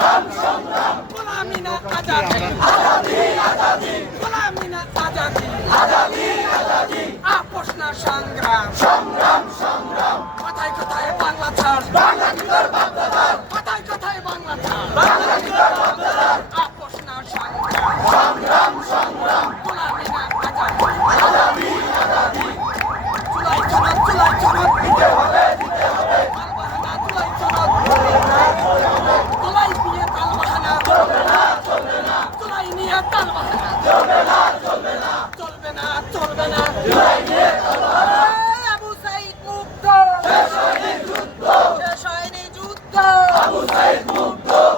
গোলামি না আজাদি, গোলামি না আজাদি, আপোষ না সংগ্রাম, কথায় কথায় বাংলা ছাড়, কথায় কথায় বাংলা ছাড়, আপোষ না সংগ্রাম, গোলামি না আজাদি, চুলাই চনদ, দিতে হবে, তালবাহানা চুলাই চনদ, চুলাই নিয়ে তালবাহানা, চুলাই নিয়ে তালবাহানা, চলবে না, আবু সাইদ মুক্ত, শেষ হয়নি যুদ্ধ,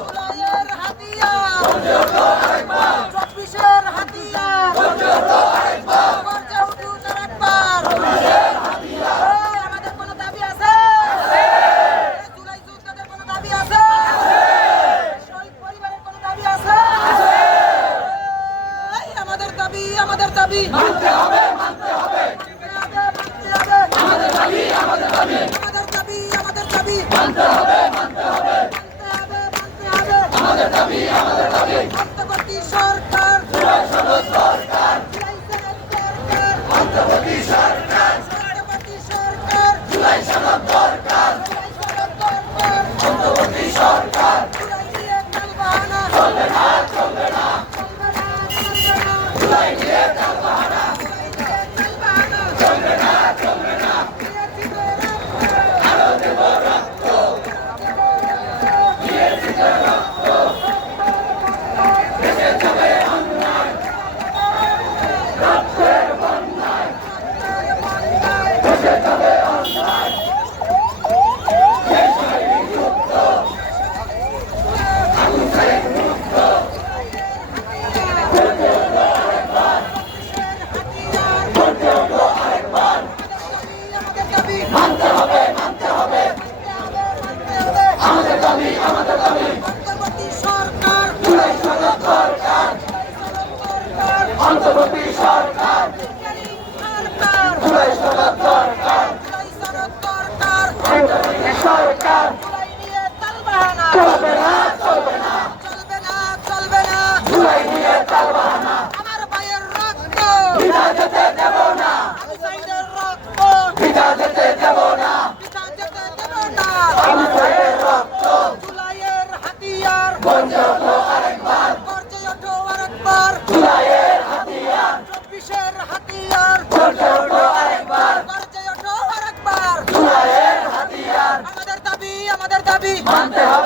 চুলাইয়ের হাতিয়ার, 24-এর হাতিয়ার, গর্জে উঠুন আরেকবার। আমাদের কোনো দাবি আছে? জুলাই যুদ্ধের কোনো দাবি আছে? শহীদ পরিবারের কোনো দাবি আছে? আমাদের দাবি মানতে হবে, অন্তর্বর্তী সরকার, চুলাই নিয়ে তালবাহানা, চলবে না, চুলাই নিয়ে তালবাহানা, আরো দেব রক্ত, দেশে যাবে অন্যায়, রক্তের বন্যায়, দেশে যাবে অন্যায়, শেষ হয়নি যুদ্ধ, আবু সাইদ মুক্ত, গর্জে উঠো আরেকবার, মানতে হবে, আমাদের দাবি, অন্তর্বর্তী সরকার, চুলাই সনদ দরকার, অন্তর্বর্তী সরকার, চুলাই সনদ দরকার, অন্তর্বর্তী সরকার, চুলাই নিয়ে তালবাহানা, চলবে না, চুলাই নিয়ে তালবাহানা, আমার ভাইয়ের রক্ত ভিজা যেতে দেব না, আবু সাইদের রক্ত ভিজা যেতে দেব না, আবু সাইদের রক্ত, চুলাইয়ের হাতিয়ার, গর্জে ওঠো আরেকবার, চুলাইয়ের হাতিয়ার, 24-এর হাতিয়ার, গর্জে ওঠো আরেকবার, চুলাইয়ের হাতিয়ার, আমাদের দাবি মানতে হবে।